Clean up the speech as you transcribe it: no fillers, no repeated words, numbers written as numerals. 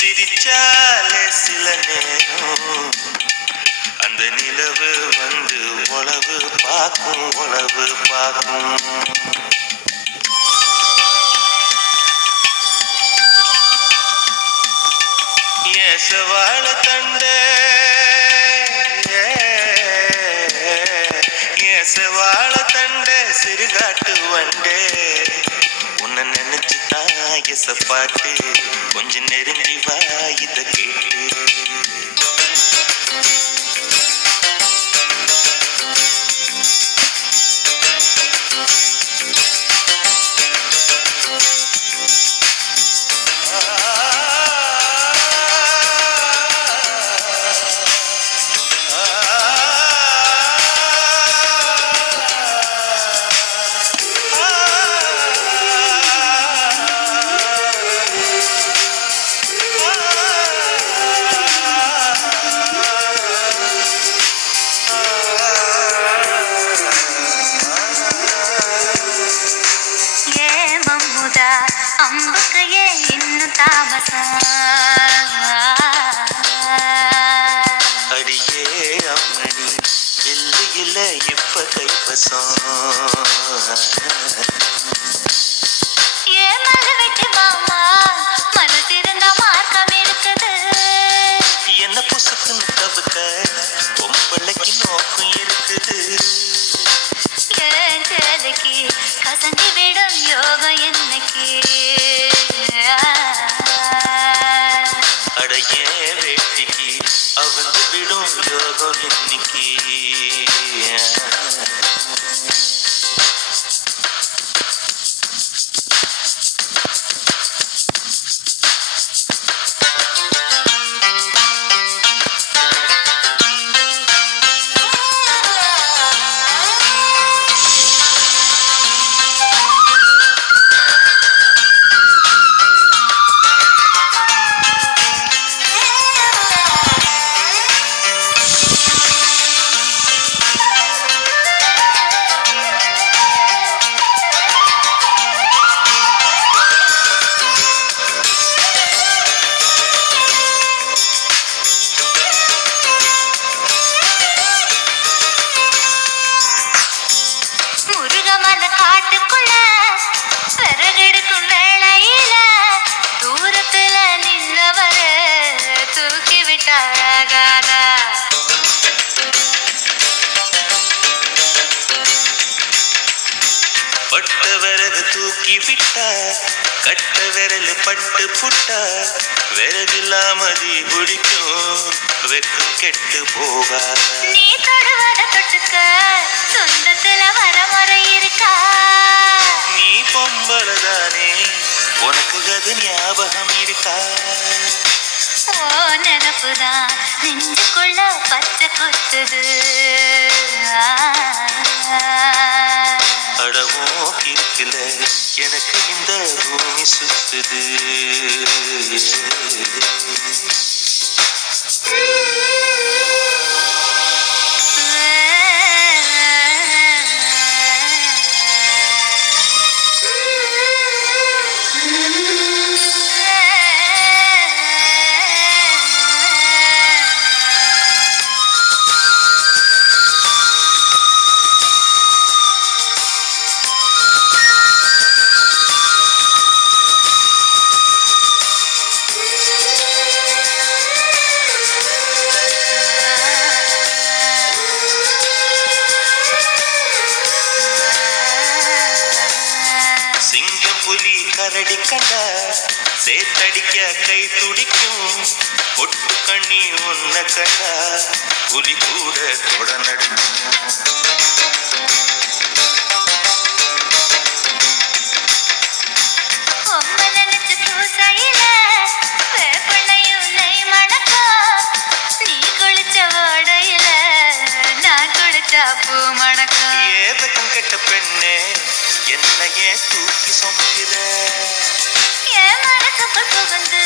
சிரிச்சாலே சில நேரம் அந்த நிலவு வந்து உளவு பார்க்கும் உளவு பார்க்கும். ஏசவாழ தண்டே ஏசவாழ தண்டே சிறுகாட்டு வண்டே உன்னை நினைச்சுதான் எசப்பாட்டு கொஞ்சம் நெருங்கி வா இத கேட்டு. அம்புக்கு ஏன் இன்னும் தாமசம்? அடியே அம்மணி வெள்ளி இல்ல இப்ப கைவசம். ஏன் மலை வெட்டி மாமா மனசிருந்த மார்க்கம் இருக்குது? என்ன புசுக்குன்னு தவிக்க பொம்பளைக்கு நோக்கம் இருக்குது. ஏன் சேலைக்கு கசங்கி விடும் யோகம் என்னைக்கு? அடைய வேட்டிக்கு அவந்து விடும் யோகம் இன்னைக்கு. முருகமல காட்டுக்குள்ள விறகெடுக்கும் வேளையில தூரத்துல நின்னவர தூக்கி விட்டாகாதா? பட்ட விறகு தூக்கி விட்டா கட்ட விரல் பட்டு புட்டா விறகில்லாமதி குடிக்கும் வெக்கம் கெட்டு போகா. நீ தொடுவத தொட்டுக்க சொந்தத்துல வரமுறை இருக்கா? நீ பொம்பளதானே உனக்கு அது ஞாபகம் இருக்கா? ஓ நினப்புதான் நெஞ்சுக்குள்ள பச்சை கொத்துது. அடவோ இருக்குல எனக்கு இந்த பூமி சுத்துது. புலி கரடி கண்ட சேத்தடிக்க கை துடிக்கும். பொட்டு கண்ணி உன்ன கண்டா புலி கூட தொட நடுக்கும். ஏதகம் கெட்ட பெண்ணே என்னையே தூக்கி சுமக்கிற? என் மனசுக்குள் புகுந்து